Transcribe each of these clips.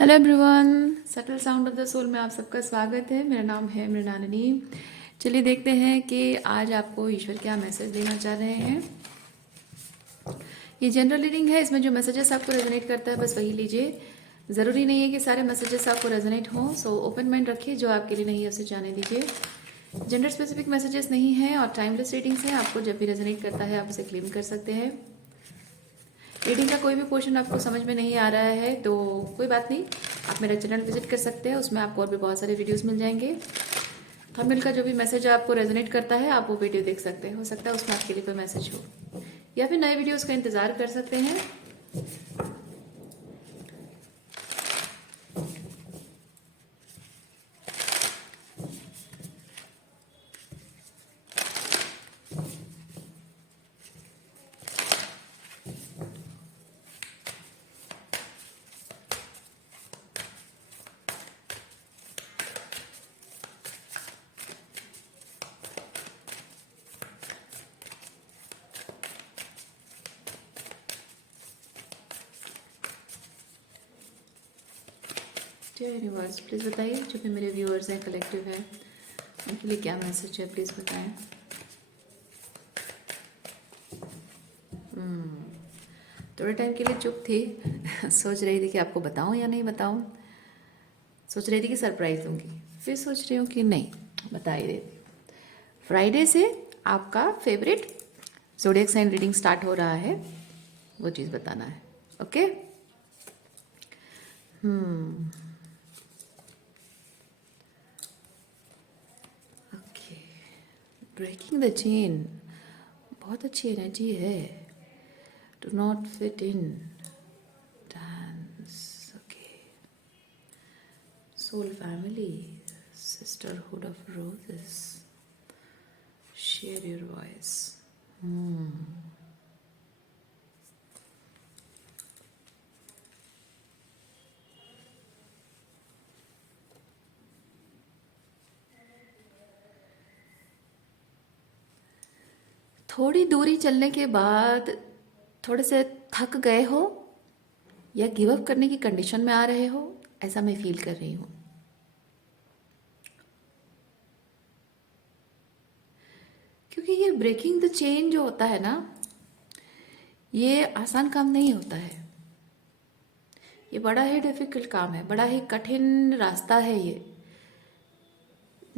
Hello everyone, subtle sound of the soul में आप सबका स्वागत है। मेरा नाम है मृणालिनी। चलिए देखते हैं कि आज आपको ईश्वर क्या मैसेज देना चाह रहे हैं। ये जनरल रीडिंग है, इसमें जो मैसेजेस आपको रेजोनेट करता है बस वही लीजिए। ज़रूरी नहीं है कि सारे मैसेजेस आपको रेजोनेट हों, सो ओपन माइंड रखिए। जो आपके लिए नहीं है उसे जाने दीजिए। जेंडर स्पेसिफिक मैसेजेस नहीं हैं और टाइमलेस रीडिंग्स हैं। आपको जब भी रेजोनेट करता है आप उसे क्लेम कर सकते हैं। रीडिंग का कोई भी पोर्शन आपको समझ में नहीं आ रहा है तो कोई बात नहीं, आप मेरा चैनल विजिट कर सकते हैं। उसमें आपको और भी बहुत सारे वीडियोस मिल जाएंगे। थंबनेल का जो भी मैसेज आपको रेजोनेट करता है आप वो वीडियो देख सकते हैं। हो सकता है उसमें आपके लिए कोई मैसेज हो, या फिर नए वीडियोस का इंतज़ार कर सकते हैं। यूनिवर्स प्लीज़ बताइए, जो भी मेरे व्यूअर्स हैं, कलेक्टिव है, उनके लिए क्या मैसेज है, प्लीज़ बताएं। थोड़े टाइम के लिए चुप थी सोच रही थी कि आपको बताऊं या नहीं बताऊं। सोच रही थी कि सरप्राइज दूंगी, फिर सोच रही हूँ कि नहीं, बता ही देती। फ्राइडे से आपका favourite zodiac sign reading start हो रहा है, वो चीज़ बताना है। Okay. Okay, breaking the chain, बहुत अच्छी एनर्जी है। Do not fit in, dance. Okay, soul family, sisterhood of roses, share your voice. थोड़ी दूरी चलने के बाद थोड़े से थक गए हो या गिव अप करने की कंडीशन में आ रहे हो, ऐसा मैं फील कर रही हूँ। क्योंकि ये ब्रेकिंग द चेन जो होता है ना, ये आसान काम नहीं होता है। ये बड़ा ही डिफिकल्ट काम है, बड़ा ही कठिन रास्ता है ये।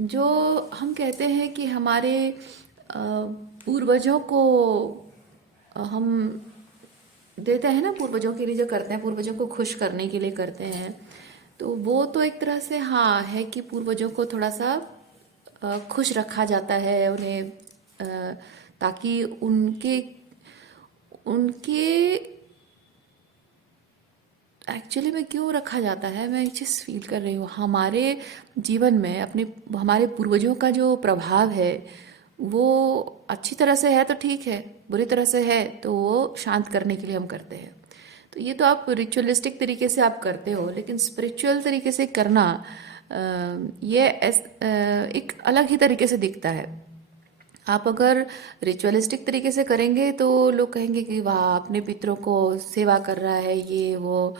जो हम कहते हैं कि हमारे पूर्वजों को हम देते हैं ना, पूर्वजों के लिए जो करते हैं, पूर्वजों को खुश करने के लिए करते हैं, तो वो तो एक तरह से हाँ है कि पूर्वजों को थोड़ा सा खुश रखा जाता है उन्हें, ताकि उनके उनके एक्चुअली में क्यों रखा जाता है, मैं एक चीज़ फील कर रही हूँ। हमारे जीवन में अपने हमारे पूर्वजों का जो प्रभाव है वो अच्छी तरह से है तो ठीक है, बुरी तरह से है तो वो शांत करने के लिए हम करते हैं। तो ये तो आप रिचुअलिस्टिक तरीके से आप करते हो, लेकिन स्पिरिचुअल तरीके से करना एक अलग ही तरीके से दिखता है। आप अगर रिचुअलिस्टिक तरीके से करेंगे तो लोग कहेंगे कि वाह, अपने पितरों को सेवा कर रहा है ये वो।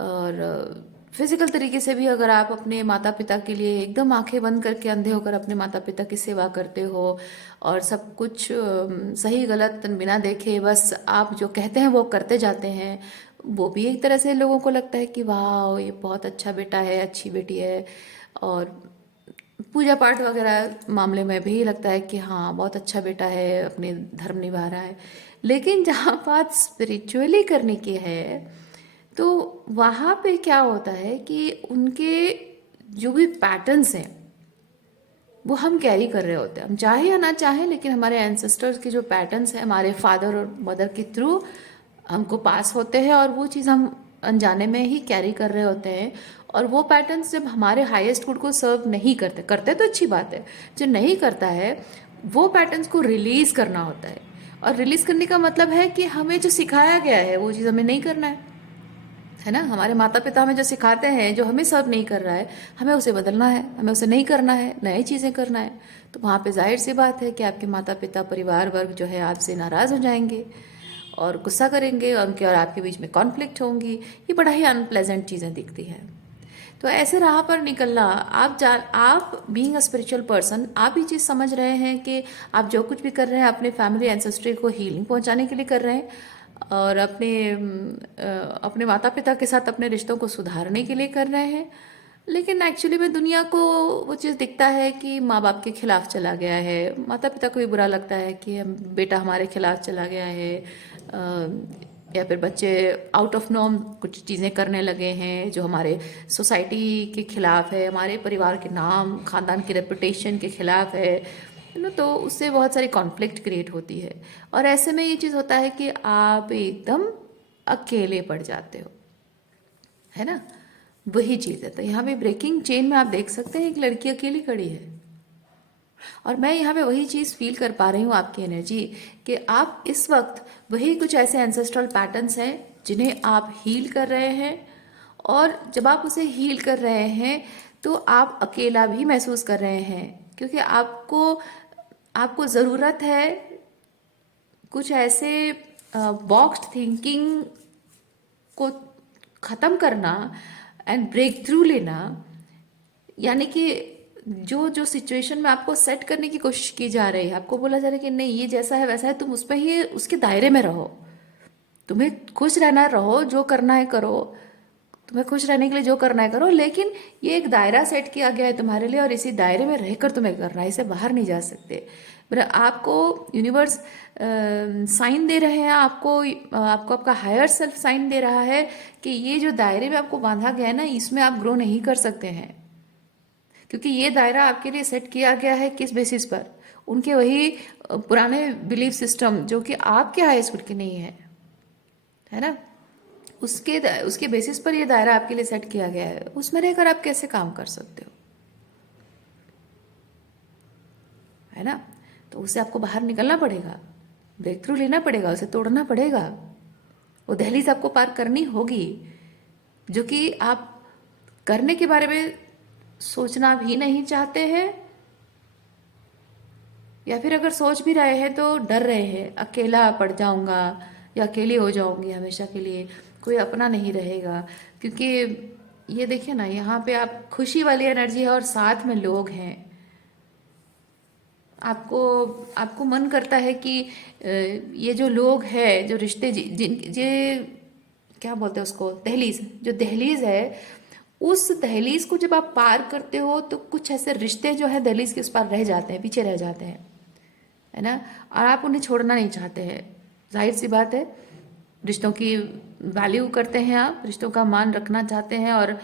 और फिजिकल तरीके से भी अगर आप अपने माता पिता के लिए एकदम आंखें बंद करके अंधे होकर अपने माता पिता की सेवा करते हो और सब कुछ सही गलत बिना देखे बस आप जो कहते हैं वो करते जाते हैं, वो भी एक तरह से लोगों को लगता है कि वाह, ये बहुत अच्छा बेटा है, अच्छी बेटी है। और पूजा पाठ वगैरह मामले में भी लगता है कि हाँ, बहुत अच्छा बेटा है, अपने धर्म निभा रहा है। लेकिन जहाँ बात स्पिरिचुअली करने की है तो वहाँ पे क्या होता है कि उनके जो भी पैटर्न्स हैं वो हम कैरी कर रहे होते हैं, हम चाहे या ना चाहे, लेकिन हमारे एंसेस्टर्स के जो पैटर्न्स हैं हमारे फादर और मदर के थ्रू हमको पास होते हैं और वो चीज़ हम अनजाने में ही कैरी कर रहे होते हैं। और वो पैटर्न्स जब हमारे हाईएस्ट गुड को सर्व नहीं करते करते तो अच्छी बात है, जो नहीं करता है वो पैटर्न्स को रिलीज़ करना होता है। और रिलीज़ करने का मतलब है कि हमें जो सिखाया गया है वो चीज़ हमें नहीं करना है ना। हमारे माता पिता हमें जो सिखाते हैं, जो हमें सर्व नहीं कर रहा है, हमें उसे बदलना है, हमें उसे नहीं करना है, नई चीज़ें करना है। तो वहाँ पे जाहिर सी बात है कि आपके माता पिता, परिवार वर्ग जो है आपसे नाराज़ हो जाएंगे और गुस्सा करेंगे और उनके और आपके बीच में कॉन्फ्लिक्ट होंगी। ये बड़ा ही अनप्लेजेंट चीज़ें दिखती हैं। तो ऐसे राह पर निकलना, आप बीइंग अ स्पिरिचुअल पर्सन, आप ये चीज़ समझ रहे हैं कि आप जो कुछ भी कर रहे हैं अपने फैमिली एंसेस्ट्री को हीलिंग पहुंचाने के लिए कर रहे हैं, और अपने माता पिता के साथ अपने रिश्तों को सुधारने के लिए कर रहे हैं। लेकिन एक्चुअली में दुनिया को वो चीज़ दिखता है कि माँ बाप के खिलाफ चला गया है, माता पिता को भी बुरा लगता है कि बेटा हमारे खिलाफ चला गया है, या फिर बच्चे आउट ऑफ नॉर्म कुछ चीज़ें करने लगे हैं जो हमारे सोसाइटी के खिलाफ है, हमारे परिवार के नाम खानदान की रेपुटेशन के खिलाफ है, तो उससे बहुत सारी कॉन्फ्लिक्ट क्रिएट होती है। और ऐसे में ये चीज़ होता है कि आप एकदम अकेले पड़ जाते हो, है ना। वही चीज़ है। तो यहाँ पे ब्रेकिंग चेन में आप देख सकते हैं एक लड़की अकेली खड़ी है, और मैं यहाँ पे वही चीज़ फील कर पा रही हूँ आपकी एनर्जी, कि आप इस वक्त वही कुछ ऐसे एंसेस्ट्रल पैटर्न्स हैं जिन्हें आप हील कर रहे हैं। और जब आप उसे हील कर रहे हैं तो आप अकेला भी महसूस कर रहे हैं, क्योंकि आपको आपको ज़रूरत है कुछ ऐसे बॉक्स्ड थिंकिंग को ख़त्म करना एंड ब्रेक थ्रू लेना। यानी कि जो जो सिचुएशन में आपको सेट करने की कोशिश की जा रही है, आपको बोला जा रहा है कि नहीं ये जैसा है वैसा है, तुम उसमें ही उसके दायरे में रहो, तुम्हें खुश रहना है रहो, जो करना है करो, तुम्हें खुश रहने के लिए जो करना है करो, लेकिन ये एक दायरा सेट किया गया है तुम्हारे लिए और इसी दायरे में रहकर तुम्हें करना है, इसे बाहर नहीं जा सकते। मतलब आपको यूनिवर्स साइन दे रहे हैं, आपको आपका हायर सेल्फ साइन दे रहा है कि ये जो दायरे में आपको बांधा गया है ना, इसमें आप ग्रो नहीं कर सकते हैं, क्योंकि ये दायरा आपके लिए सेट किया गया है किस बेसिस पर, उनके वही पुराने बिलीफ सिस्टम जो कि आपके हाई स्कूल के नहीं है ना, उसके बेसिस पर ये दायरा आपके लिए सेट किया गया है। उसमें रहकर आप कैसे काम कर सकते हो, है ना। तो उसे आपको बाहर निकलना पड़ेगा, ब्रेक थ्रू लेना पड़ेगा, उसे तोड़ना पड़ेगा, वो दहलीज आपको पार करनी होगी जो कि आप करने के बारे में सोचना भी नहीं चाहते हैं, या फिर अगर सोच भी रहे हैं तो डर रहे हैं अकेला पड़ जाऊंगा या अकेली हो जाऊंगी हमेशा के लिए, कोई अपना नहीं रहेगा। क्योंकि ये देखिए ना, यहाँ पे आप खुशी वाली एनर्जी है और साथ में लोग हैं। आपको आपको मन करता है कि ये जो लोग हैं, जो रिश्ते जिन जे क्या बोलते हैं उसको, दहलीज, जो दहलीज है, उस दहलीज को जब आप पार करते हो तो कुछ ऐसे रिश्ते जो है दहलीज के उस पार रह जाते हैं, पीछे रह जाते हैं, है ना। और आप उन्हें छोड़ना नहीं चाहते हैं, जाहिर सी बात है, रिश्तों की वैल्यू करते हैं, आप रिश्तों का मान रखना चाहते हैं, और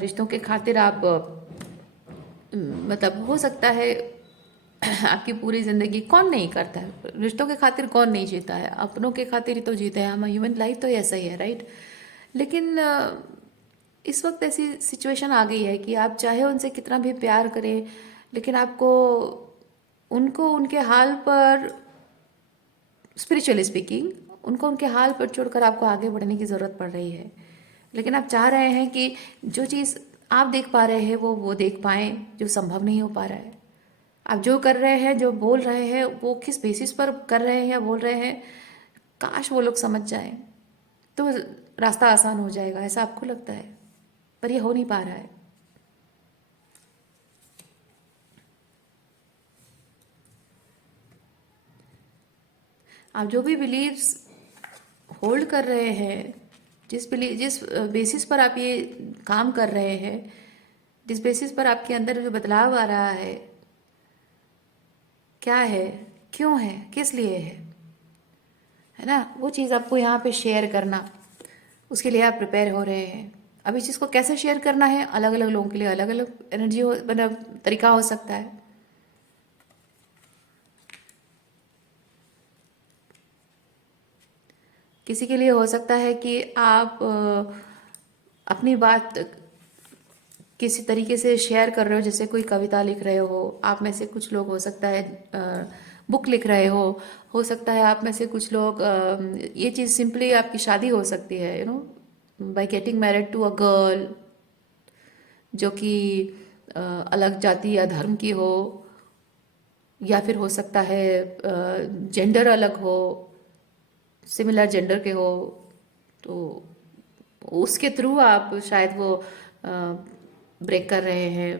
रिश्तों के खातिर आप मतलब हो सकता है आपकी पूरी ज़िंदगी, कौन नहीं करता है रिश्तों के खातिर, कौन नहीं जीता है, अपनों के खातिर ही तो जीते हैं हम, ह्यूमन लाइफ तो ऐसा ही है, राइट। लेकिन इस वक्त ऐसी सिचुएशन आ गई है कि आप चाहे उनसे कितना भी प्यार करें, लेकिन आपको उनको उनके हाल पर, स्पिरिचुअली स्पीकिंग, उनको उनके हाल पर छोड़कर आपको आगे बढ़ने की ज़रूरत पड़ रही है। लेकिन आप चाह रहे हैं कि जो चीज़ आप देख पा रहे हैं वो देख पाएं, जो संभव नहीं हो पा रहा है। आप जो कर रहे हैं, जो बोल रहे हैं, वो किस बेसिस पर कर रहे हैं या बोल रहे हैं, काश वो लोग समझ जाएं तो रास्ता आसान हो जाएगा, ऐसा आपको लगता है, पर ये हो नहीं पा रहा है। आप जो भी बिलीव्स होल्ड कर रहे हैं, जिस बेसिस पर आप ये काम कर रहे हैं, जिस बेसिस पर आपके अंदर जो बदलाव आ रहा है, क्या है, क्यों है, किस लिए है ना, वो चीज़ आपको यहाँ पे शेयर करना, उसके लिए आप प्रिपेयर हो रहे हैं। अब इस चीज़ को कैसे शेयर करना है, अलग अलग लोगों के लिए अलग अलग एनर्जी हो, मतलब तरीका हो सकता है। किसी के लिए हो सकता है कि आप अपनी बात किसी तरीके से शेयर कर रहे हो, जैसे कोई कविता लिख रहे हो, आप में से कुछ लोग हो सकता है बुक लिख रहे हो सकता है आप में से कुछ लोग ये चीज़ सिंपली आपकी शादी हो सकती है, by getting married to a girl जो कि अलग जाति या धर्म की हो, या फिर हो सकता है जेंडर अलग हो, सिमिलर जेंडर के हो, तो उसके थ्रू आप शायद वो ब्रेक कर रहे हैं।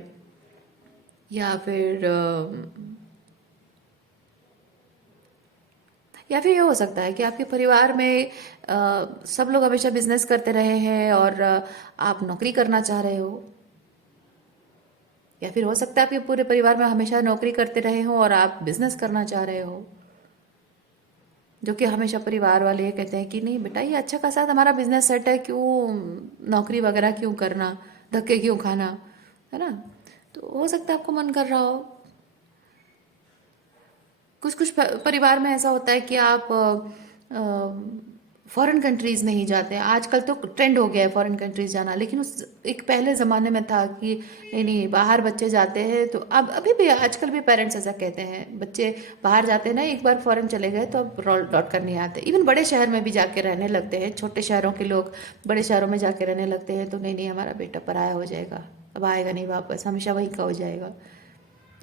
या फिर ये हो सकता है कि आपके परिवार में सब लोग हमेशा बिजनेस करते रहे हैं और आप नौकरी करना चाह रहे हो। या फिर हो सकता है आपके पूरे परिवार में हमेशा नौकरी करते रहे हो और आप बिजनेस करना चाह रहे हो, जो कि हमेशा परिवार वाले ये कहते हैं कि नहीं बेटा, ये अच्छा खासा हमारा बिजनेस सेट है, क्यों नौकरी वगैरह क्यों करना, धक्के क्यों खाना, है ना। तो हो सकता है आपको मन कर रहा हो। कुछ कुछ परिवार में ऐसा होता है कि आप फॉरेन कंट्रीज नहीं जाते। आजकल तो ट्रेंड हो गया है फॉरेन कंट्रीज जाना, लेकिन उस एक पहले ज़माने में था कि नहीं नहीं, बाहर बच्चे जाते हैं। तो अब अभी भी आजकल भी पेरेंट्स ऐसा कहते हैं, बच्चे बाहर जाते हैं ना, एक बार फॉरेन चले गए तो अब लौट कर नहीं आते। इवन बड़े शहर में भी जाके रहने लगते हैं, छोटे शहरों के लोग बड़े शहरों में जाके रहने लगते हैं। तो नहीं नहीं, हमारा बेटा पराया हो जाएगा, अब आएगा नहीं वापस, हमेशा वहीं का हो जाएगा।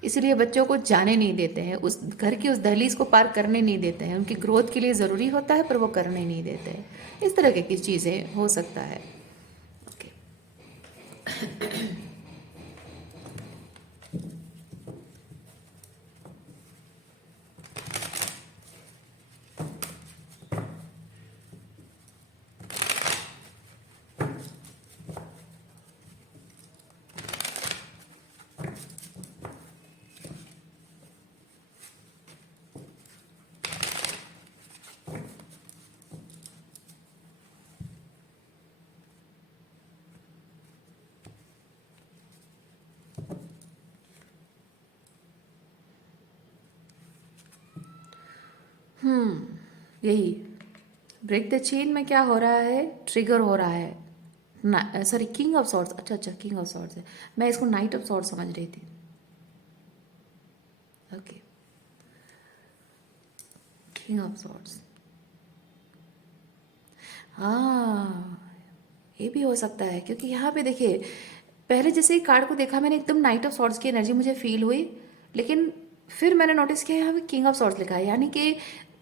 इसलिए बच्चों को जाने नहीं देते हैं, उस घर की उस दहलीज को पार करने नहीं देते हैं। उनकी ग्रोथ के लिए ज़रूरी होता है पर वो करने नहीं देते हैं। इस तरह की चीज़ें हो सकता है। ओके। यही ब्रेक द चेन में क्या हो रहा है, ट्रिगर हो रहा है। सॉरी, किंग ऑफ सॉर्ड्स, अच्छा अच्छा, किंग ऑफ सॉर्ड्स है। मैं इसको नाइट ऑफ सॉर्ड्स समझ रही थी। Okay, king of swords. हाँ, ये भी हो सकता है, क्योंकि यहाँ पे देखिए, पहले जैसे ही कार्ड को देखा मैंने, एकदम नाइट ऑफ सॉर्ड्स की एनर्जी मुझे फील हुई। लेकिन फिर मैंने नोटिस किया यहाँ पे किंग ऑफ सॉर्ड्स लिखा है, यानी कि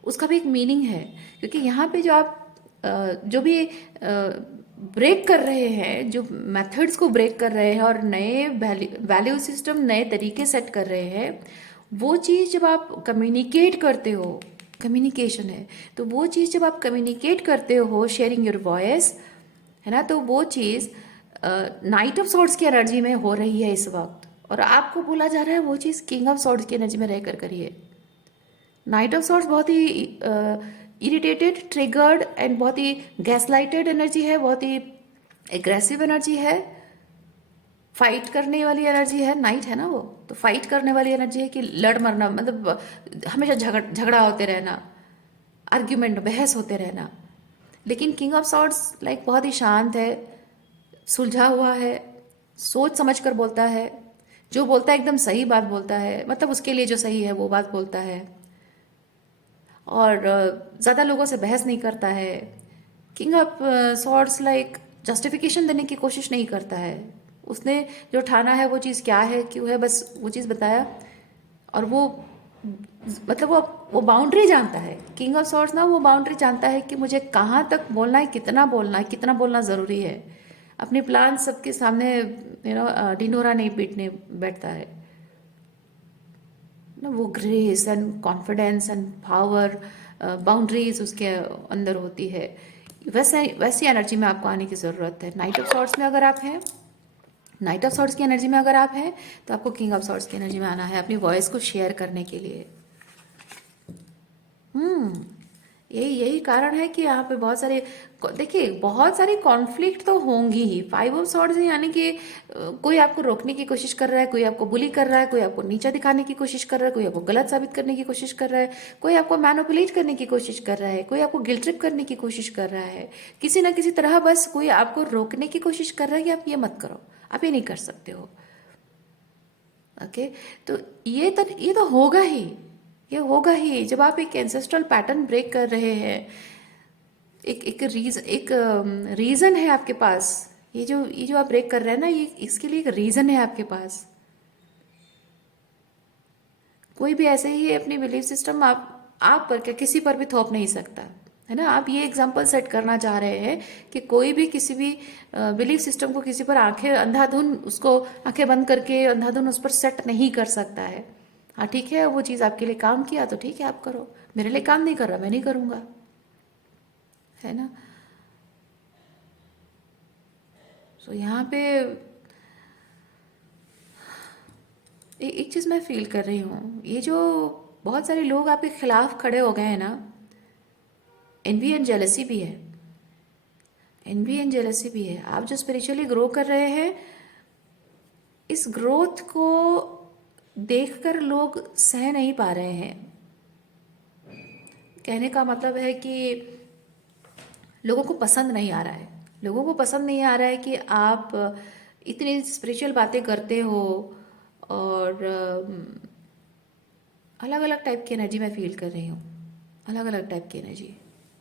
उसका भी एक मीनिंग है। क्योंकि यहाँ पे जो आप जो भी ब्रेक कर रहे हैं, जो मेथड्स को ब्रेक कर रहे हैं और नए वैल्यू सिस्टम, नए तरीके सेट कर रहे हैं, वो चीज़ जब आप कम्युनिकेट करते हो, कम्युनिकेशन है, तो वो चीज़ जब आप कम्युनिकेट करते हो, शेयरिंग योर वॉइस, है ना, तो वो चीज़ नाइट ऑफ सॉर्ड्स की एनर्जी में हो रही है इस वक्त, और आपको बोला जा रहा है वो चीज़ किंग ऑफ सॉर्ड्स की एनर्जी में रहकर करिए। नाइट ऑफ सॉर्ड्स बहुत ही इरिटेटेड, ट्रिगर्ड एंड बहुत ही गैसलाइटेड एनर्जी है, बहुत ही एग्रेसिव एनर्जी है, फाइट करने वाली एनर्जी है। नाइट है ना वो, तो फाइट करने वाली एनर्जी है कि लड़ मरना, मतलब हमेशा झगड़ा होते रहना, आर्ग्यूमेंट, बहस होते रहना। लेकिन किंग ऑफ सॉर्ड्स लाइक बहुत ही शांत है, सुलझा हुआ है, सोच समझ कर बोलता है, जो बोलता है एकदम सही बात बोलता है, मतलब उसके लिए जो सही है वो बात बोलता है, और ज़्यादा लोगों से बहस नहीं करता है। King of swords like justification देने की कोशिश नहीं करता है। उसने जो ठाना है वो चीज़ क्या है, क्यों है, बस वो चीज़ बताया। और वो, मतलब वो बाउंड्री जानता है। किंग ऑफ सॉर्ड्स ना वो बाउंड्री जानता है कि मुझे कहाँ तक बोलना है, कितना बोलना ज़रूरी है। अपने प्लान सबके सामने ढिंढोरा नहीं पीटने बैठता है ना। वो grace and confidence and power, boundaries उसके अंदर होती है। वैसे वैसी एनर्जी में आपको आने की ज़रूरत है। नाइट ऑफ सॉर्ड्स में अगर आप हैं, नाइट ऑफ सॉर्ड्स की एनर्जी में अगर आप हैं, तो आपको किंग ऑफ सॉर्ड्स की एनर्जी में आना है, अपनी वॉइस को शेयर करने के लिए। हम्म यही यही कारण है कि यहाँ पे बहुत सारे, देखिए बहुत सारे कॉन्फ्लिक्ट तो होंगी ही। फाइव ऑफ सॉर्ड्स है, यानी कि कोई आपको रोकने की कोशिश कर रहा है, कोई आपको बुली कर रहा है, कोई आपको नीचा दिखाने की कोशिश कर रहा है, कोई आपको गलत साबित करने की कोशिश कर रहा है, कोई आपको मैनिपुलेट करने की कोशिश कर रहा है, कोई आपको गिल्ट ट्रिप करने की कोशिश कर रहा है। किसी ना किसी तरह बस कोई आपको रोकने की कोशिश कर रहा है कि आप ये मत करो, आप ये नहीं कर सकते हो। ओके, तो ये तो होगा ही, ये होगा ही जब आप एक एंसेस्ट्रल पैटर्न ब्रेक कर रहे हैं। एक रीजन है आपके पास। ये जो आप ब्रेक कर रहे हैं ना, ये इसके लिए एक रीजन है आपके पास। कोई भी ऐसे ही अपनी बिलीफ सिस्टम आप पर क्या, किसी पर भी थोप नहीं सकता, है ना। आप ये एग्जाम्पल सेट करना चाह रहे हैं कि कोई भी किसी भी बिलीफ सिस्टम को किसी पर आंखें अंधाधुन उसको आंखें बंद करके अंधाधुन उस पर सेट नहीं कर सकता है। हाँ ठीक है, वो चीज़ आपके लिए काम किया तो ठीक है, आप करो। मेरे लिए काम नहीं कर रहा, मैं नहीं करूँगा, है ना। सो यहाँ पे एक चीज़ मैं फील कर रही हूँ, ये जो बहुत सारे लोग आपके खिलाफ खड़े हो गए हैं ना, एनवी एंड जेलसी भी है। एनवी एंड जेलसी भी है। आप जो स्पिरिचुअली ग्रो कर रहे हैं, इस ग्रोथ को देखकर लोग सह नहीं पा रहे हैं। कहने का मतलब है कि लोगों को पसंद नहीं आ रहा है। लोगों को पसंद नहीं आ रहा है कि आप इतनी स्पिरिचुअल बातें करते हो, और अलग अलग टाइप की एनर्जी मैं फील कर रही हूँ, अलग अलग टाइप की एनर्जी।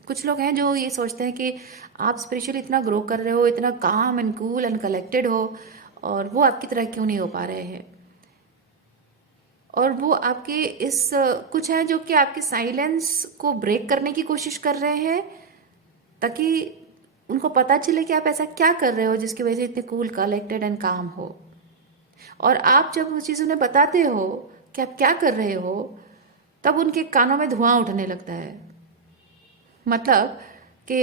कुछ लोग हैं जो ये सोचते हैं कि आप स्पिरिचुअली इतना ग्रो कर रहे हो, इतना काम एंड कूल एंड कलेक्टेड हो, और वो आपकी तरह क्यों नहीं हो पा रहे हैं। और वो आपके इस कुछ हैं जो कि आपके साइलेंस को ब्रेक करने की कोशिश कर रहे हैं, ताकि उनको पता चले कि आप ऐसा क्या कर रहे हो जिसकी वजह से इतने कूल कलेक्टेड एंड काम हो। और आप जब वो चीज़ उन्हें बताते हो कि आप क्या कर रहे हो, तब उनके कानों में धुआं उठने लगता है। मतलब कि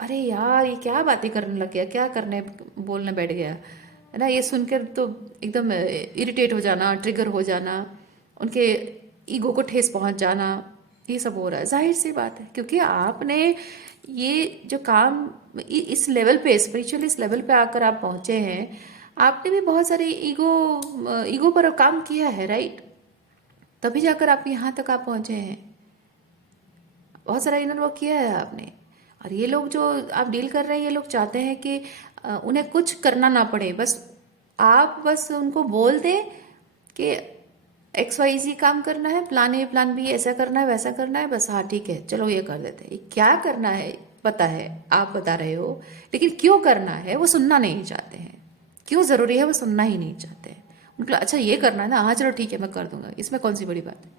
अरे यार, ये क्या बातें करने लग गया, क्या करने बोलने बैठ गया, है ना। ये सुनकर तो एकदम इरिटेट हो जाना, ट्रिगर हो जाना, उनके ईगो को ठेस पहुंच जाना, ये सब हो रहा है। जाहिर सी बात है, क्योंकि आपने ये जो काम इस लेवल पे, स्पिरिचुअल इस लेवल पे आकर आप पहुंचे हैं, आपने भी बहुत सारे ईगो पर काम किया है, राइट। तभी जाकर आप यहाँ तक आप पहुंचे हैं। बहुत सारा इनर वर्क किया है आपने। और ये लोग जो आप डील कर रहे हैं, ये लोग चाहते हैं कि उन्हें कुछ करना ना पड़े, बस आप बस उनको बोल दें कि XYZ काम करना है, प्लान ए प्लान बी ऐसा करना है वैसा करना है, बस हाँ ठीक है चलो ये कर देते हैं। ये क्या करना है पता है, आप बता रहे हो, लेकिन क्यों करना है वो सुनना नहीं चाहते हैं। क्यों ज़रूरी है वो सुनना ही नहीं चाहते हैं। उनको अच्छा ये करना है ना, हाँ चलो ठीक है मैं कर दूंगा, इसमें कौन सी बड़ी बात है।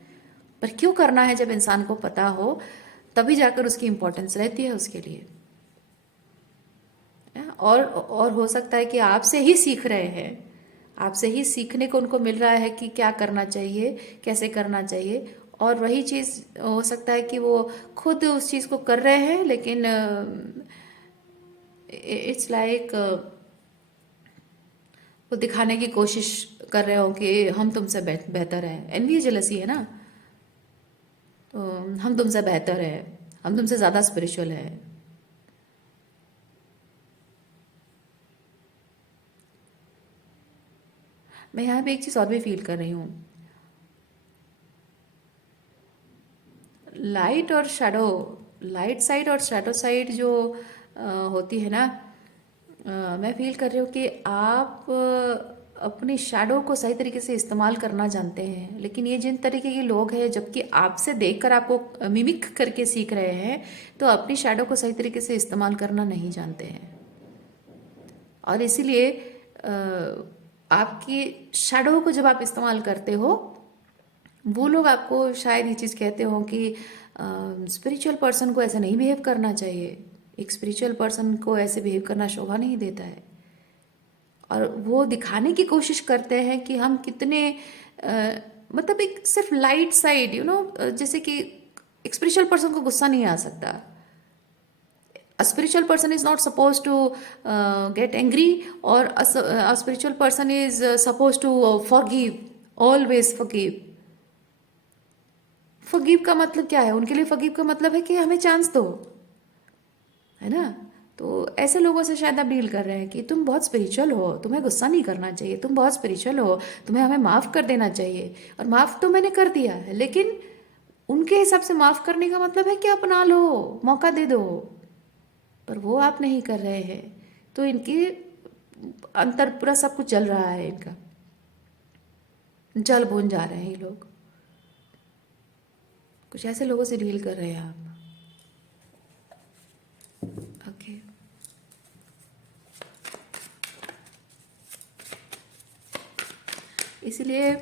पर क्यों करना है जब इंसान को पता हो, तभी जाकर उसकी इम्पोर्टेंस रहती है उसके लिए। और हो सकता है कि आपसे ही सीख रहे हैं, आपसे ही सीखने को उनको मिल रहा है कि क्या करना चाहिए, कैसे करना चाहिए। और वही चीज़ हो सकता है कि वो खुद उस चीज़ को कर रहे हैं, लेकिन इट्स लाइक वो दिखाने की कोशिश कर रहे हो कि हम तुमसे बेहतर है। एनवी जेलसी है ना, तो हम तुमसे बेहतर है, हम तुमसे ज़्यादा स्पिरिचुअल है। मैं यहाँ पे एक चीज़ और भी फील कर रही हूँ, लाइट और शैडो, लाइट साइड और शैडो साइड जो होती है ना, मैं फील कर रही हूँ कि आप अपनी शैडो को सही तरीके से इस्तेमाल करना जानते हैं, लेकिन ये जिन तरीके के लोग हैं, जबकि आपसे देखकर आपको मिमिक करके सीख रहे हैं, तो अपनी शैडो को सही तरीके से इस्तेमाल करना नहीं जानते हैं। और इसीलिए आपकी शैडो को जब आप इस्तेमाल करते हो, वो लोग आपको शायद ये चीज़ कहते हो कि स्पिरिचुअल पर्सन को ऐसा नहीं बिहेव करना चाहिए, एक स्पिरिचुअल पर्सन को ऐसे बिहेव करना शोभा नहीं देता है। और वो दिखाने की कोशिश करते हैं कि हम कितने मतलब एक सिर्फ लाइट साइड, जैसे कि एक स्पिरिचुअल पर्सन को गुस्सा नहीं आ सकता। A spiritual person is not supposed to get angry, or a spiritual person is supposed to forgive, always forgive। Forgive का मतलब क्या है उनके लिए? फॉरगिव का मतलब है कि हमें चांस दो, है ना। तो ऐसे लोगों से शायद आप डील कर रहे हैं कि तुम बहुत स्पिरिचुअल हो, तुम्हें गुस्सा नहीं करना चाहिए, तुम बहुत स्पिरिचुअल हो, तुम्हें हमें माफ़ कर देना चाहिए। और माफ़ तो मैंने कर दिया है, लेकिन उनके हिसाब से माफ़ करने का मतलब है कि अपना लो, मौका दे दो, पर वो आप नहीं कर रहे हैं। तो इनके अंतर पूरा सब कुछ जल रहा है, इनका जल भून जा रहे हैं ये लोग। कुछ ऐसे लोगों से डील कर रहे हैं आप। ओके, इसलिए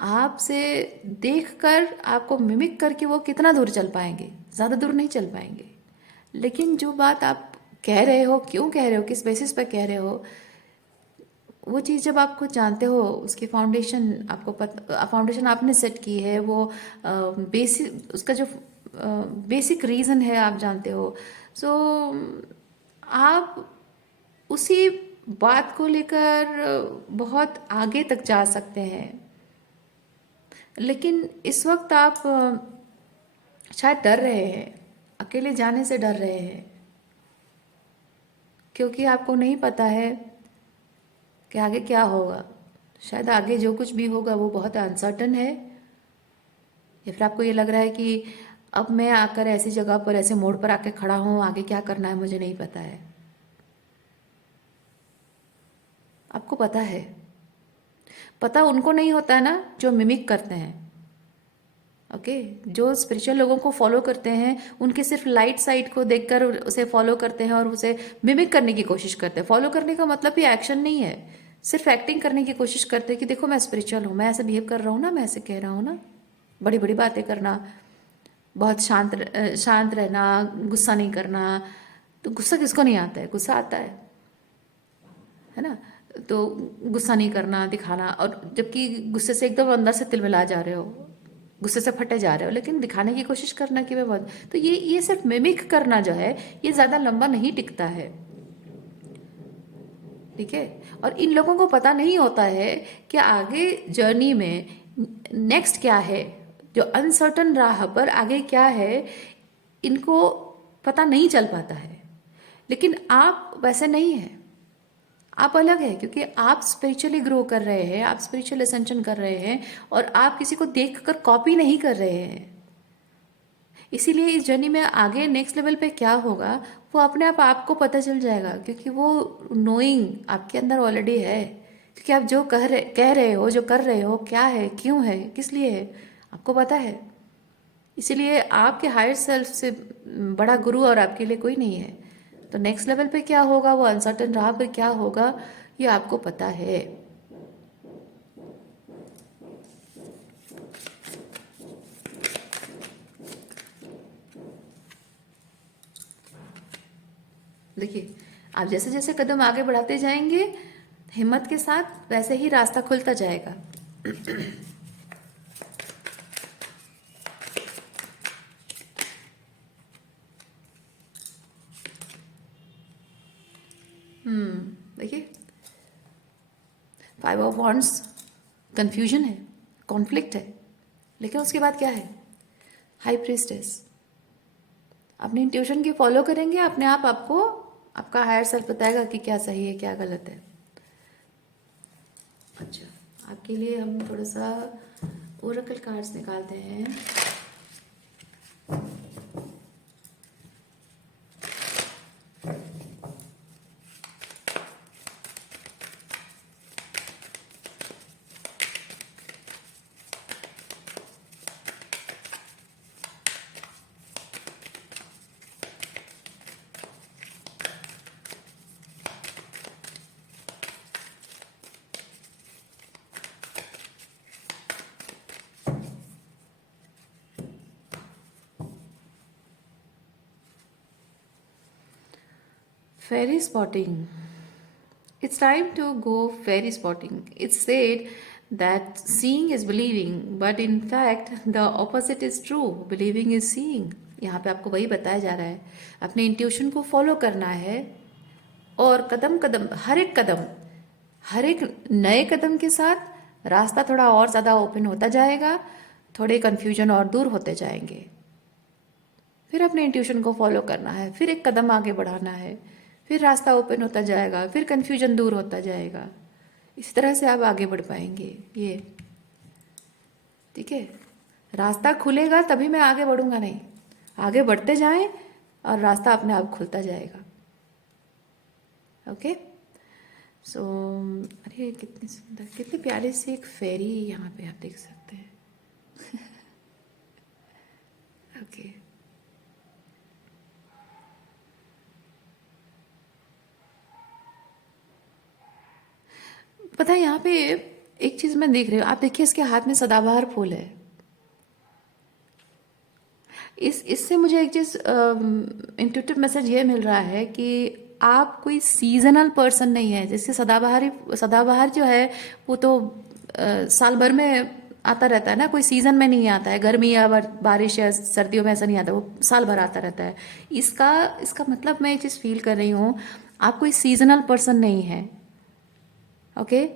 आपसे देखकर, आपको मिमिक करके वो कितना दूर चल पाएंगे, ज़्यादा दूर नहीं चल पाएंगे। लेकिन जो बात आप कह रहे हो, क्यों कह रहे हो, किस बेसिस पर कह रहे हो, वो चीज़ जब आप खुद जानते हो, उसकी फाउंडेशन आपको फाउंडेशन आपने सेट की है, वो बेसिक उसका जो बेसिक रीज़न है आप जानते हो। सो आप उसी बात को लेकर बहुत आगे तक जा सकते हैं। लेकिन इस वक्त आप शायद डर रहे हैं, अकेले जाने से डर रहे हैं, क्योंकि आपको नहीं पता है कि आगे क्या होगा। शायद आगे जो कुछ भी होगा वो बहुत अनसर्टन है, या फिर आपको ये लग रहा है कि अब मैं आकर ऐसी जगह पर, ऐसे मोड़ पर आके खड़ा हूँ, आगे क्या करना है मुझे नहीं पता है। आपको पता है। पता उनको नहीं होता है ना जो मिमिक करते हैं। ओके, जो स्पिरिचुअल लोगों को फॉलो करते हैं, उनके सिर्फ लाइट साइड को देखकर उसे फॉलो करते हैं और उसे मिमिक करने की कोशिश करते हैं। फॉलो करने का मतलब भी एक्शन नहीं है, सिर्फ एक्टिंग करने की कोशिश करते हैं कि देखो मैं स्पिरिचुअल हूँ, मैं ऐसे बिहेव कर रहा हूँ ना, मैं ऐसे कह रहा हूँ ना, बड़ी बड़ी बातें करना, बहुत शांत रहना, गुस्सा नहीं करना। तो गुस्सा किसको नहीं आता है? गुस्सा आता है ना। तो गुस्सा नहीं करना, दिखाना, और जबकि गुस्से से एकदम अंदर से तिलमिला जा रहे हो, गुस्से से फटे जा रहे हो, लेकिन दिखाने की कोशिश करना कि मैं बहुत, तो ये सिर्फ मिमिक करना जो है, ये ज़्यादा लंबा नहीं टिकता है। ठीक है। और इन लोगों को पता नहीं होता है कि आगे जर्नी में नेक्स्ट क्या है, जो अनसर्टन राह पर आगे क्या है, इनको पता नहीं चल पाता है। लेकिन आप वैसे नहीं है, आप अलग है, क्योंकि आप स्पिरिचुअली ग्रो कर रहे हैं, आप स्पिरिचुअल असेंशन कर रहे हैं, और आप किसी को देखकर कॉपी नहीं कर रहे हैं। इसीलिए इस जर्नी में आगे नेक्स्ट लेवल पे क्या होगा वो अपने आप आपको पता चल जाएगा, क्योंकि वो नोइंग आपके अंदर ऑलरेडी है। क्योंकि आप जो कह रहे हो, जो कर रहे हो, क्या है, क्यों है, किस लिए है, आपको पता है। इसीलिए आपके हायर सेल्फ से बड़ा गुरु और आपके लिए कोई नहीं है। तो नेक्स्ट लेवल पे क्या होगा, वो अनसर्टन राह पर क्या होगा, ये आपको पता है। देखिए, आप जैसे जैसे कदम आगे बढ़ाते जाएंगे हिम्मत के साथ, वैसे ही रास्ता खुलता जाएगा। देखिए, 5 ऑफ वॉन्ड्स कंफ्यूजन है, कॉन्फ्लिक्ट है, लेकिन उसके बाद क्या है? High priestess. अपने इंट्यूशन की फॉलो करेंगे, अपने आप आपको आपका हायर सेल्फ बताएगा कि क्या सही है, क्या गलत है। अच्छा, आपके लिए हम थोड़ा सा ओरेकल कार्ड्स निकालते हैं। Fairy spotting. It's time to go fairy spotting. It's said that seeing is believing, but in fact the opposite is true. Believing is seeing. यहाँ पे आपको वही बताया जा रहा है, अपने इंट्यूशन को फॉलो करना है, और कदम कदम, हर एक नए कदम के साथ रास्ता थोड़ा और ज़्यादा ओपन होता जाएगा, थोड़े कन्फ्यूजन और दूर होते जाएंगे। फिर अपने इंट्यूशन को फॉलो करना है, फिर एक कदम आगे बढ़ाना है, फिर रास्ता ओपन होता जाएगा, फिर कन्फ्यूजन दूर होता जाएगा। इस तरह से आप आगे बढ़ पाएंगे। ये ठीक है, रास्ता खुलेगा तभी मैं आगे बढ़ूंगा, नहीं, आगे बढ़ते जाएं और रास्ता अपने आप खुलता जाएगा। ओके। सो अरे कितनी सुंदर, कितनी प्यारी सी एक फेरी यहाँ पे आप देख सकते हैं। ओके। पता है यहाँ पे एक चीज मैं देख रही हूँ, आप देखिए इसके हाथ में सदाबहार फूल है। इस इससे मुझे एक चीज़ इंट्यूटिव मैसेज ये मिल रहा है कि आप कोई सीजनल पर्सन नहीं है। जैसे सदाबहार जो है वो तो साल भर में आता रहता है ना, कोई सीजन में नहीं आता है, गर्मी या बारिश या सर्दियों में ऐसा नहीं आता, वो साल भर आता रहता है। इसका इसका मतलब मैं ये चीज़ फील कर रही हूँ, आप कोई सीजनल पर्सन नहीं है। ओके,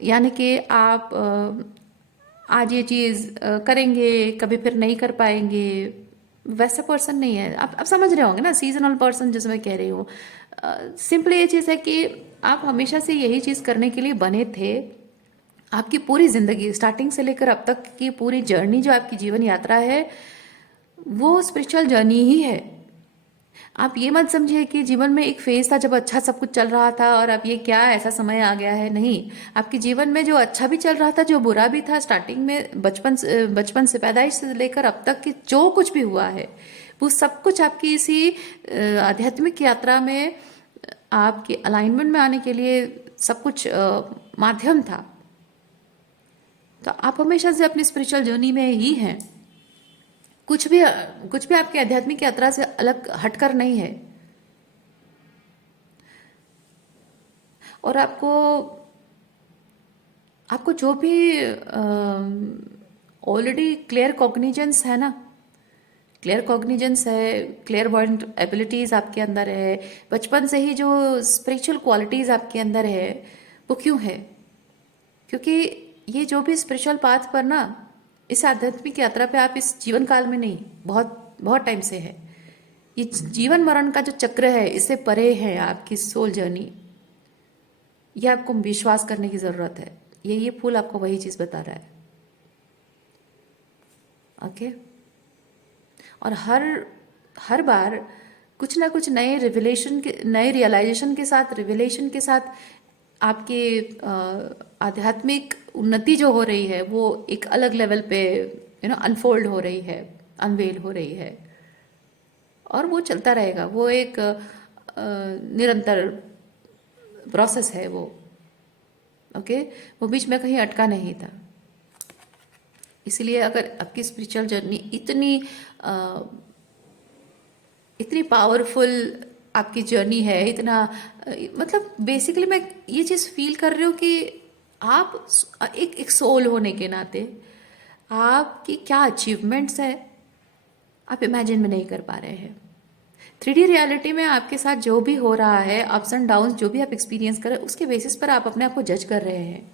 यानी कि आप आज ये चीज़ करेंगे, कभी फिर नहीं कर पाएंगे, वैसा पर्सन नहीं है आप समझ रहे होंगे ना, सीजनल पर्सन जिसे मैं कह रही हूँ। सिंपली ये चीज़ है कि आप हमेशा से यही चीज़ करने के लिए बने थे। आपकी पूरी ज़िंदगी स्टार्टिंग से लेकर अब तक की पूरी जर्नी जो आपकी जीवन यात्रा है वो स्पिरिचुअल जर्नी ही है। आप ये मत समझिए कि जीवन में एक फेज था जब अच्छा सब कुछ चल रहा था और अब ये क्या ऐसा समय आ गया है। नहीं, आपके जीवन में जो अच्छा भी चल रहा था, जो बुरा भी था, स्टार्टिंग में बचपन से पैदाइश से लेकर अब तक की जो कुछ भी हुआ है वो सब कुछ आपकी इसी आध्यात्मिक यात्रा में आपके अलाइनमेंट में आने के लिए सब कुछ माध्यम था। तो आप हमेशा से अपनी स्पिरिचुअल जर्नी में ही हैं। कुछ भी आपकी आध्यात्मिक यात्रा से अलग हटकर नहीं है। और आपको आपको जो भी ऑलरेडी क्लियर कॉग्निजेंस है ना, क्लियर कॉग्निजेंस है, क्लियर वर्ड एबिलिटीज आपके अंदर है, बचपन से ही जो स्पिरिचुअल क्वालिटीज आपके अंदर है, वो क्यों है? क्योंकि ये जो भी स्पिरिचुअल पाथ पर ना, इस आध्यात्मिक यात्रा पे आप इस जीवन काल में नहीं, बहुत बहुत टाइम से है। ये जीवन मरण का जो चक्र है इससे परे है आपकी सोल जर्नी। ये आपको विश्वास करने की जरूरत है। ये फूल आपको वही चीज बता रहा है। ओके। और हर हर बार कुछ ना कुछ नए रियलाइजेशन के साथ, रिविलेशन के साथ आपके आध्यात्मिक उन्नति जो हो रही है वो एक अलग लेवल पे अनफोल्ड हो रही है, अनवेल हो रही है। और वो चलता रहेगा, वो एक निरंतर प्रोसेस है वो। ओके, वो बीच में कहीं अटका नहीं था। इसलिए अगर आपकी स्पिरिचुअल जर्नी इतनी पावरफुल आपकी जर्नी है, इतना मतलब बेसिकली मैं ये चीज़ फील कर रही हूँ कि आप एक सोल होने के नाते आपकी क्या अचीवमेंट्स है आप इमेजिन में नहीं कर पा रहे हैं। 3D रियलिटी में आपके साथ जो भी हो रहा है, अप्स एंड डाउन्स जो भी आप एक्सपीरियंस कर रहे हैं, उसके बेसिस पर आप अपने आप को जज कर रहे हैं।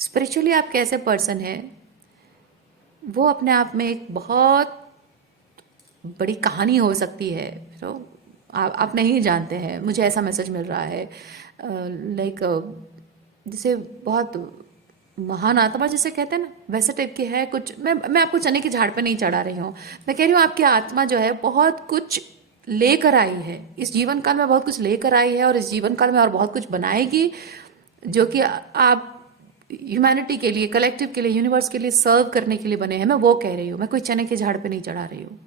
स्पिरिचुअली आप कैसे पर्सन हैं वो अपने आप में एक बहुत बड़ी कहानी हो सकती है। तो आप नहीं जानते हैं, मुझे ऐसा मैसेज मिल रहा है। लाइक जैसे बहुत महान आत्मा जिसे कहते हैं ना, वैसे टाइप की है कुछ। मैं आपको चने के झाड़ पे नहीं चढ़ा रही हूँ, मैं कह रही हूँ आपकी आत्मा जो है बहुत कुछ लेकर आई है इस जीवन काल में, बहुत कुछ लेकर आई है और इस जीवन काल में और बहुत कुछ बनाएगी, जो कि आप ह्यूमैनिटी के लिए, कलेक्टिव के लिए, यूनिवर्स के लिए सर्व करने के लिए बने हैं। मैं वो कह रही हूँ, मैं कोई चने के झाड़ पे नहीं चढ़ा रही हूँ।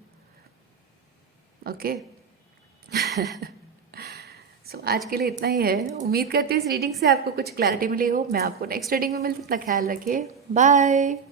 ओके। सो आज के लिए इतना ही है। उम्मीद करती हूँ इस रीडिंग से आपको कुछ क्लैरिटी मिली हो। मैं आपको नेक्स्ट रीडिंग में मिलती हूँ। इतना ख्याल रखिए। बाय।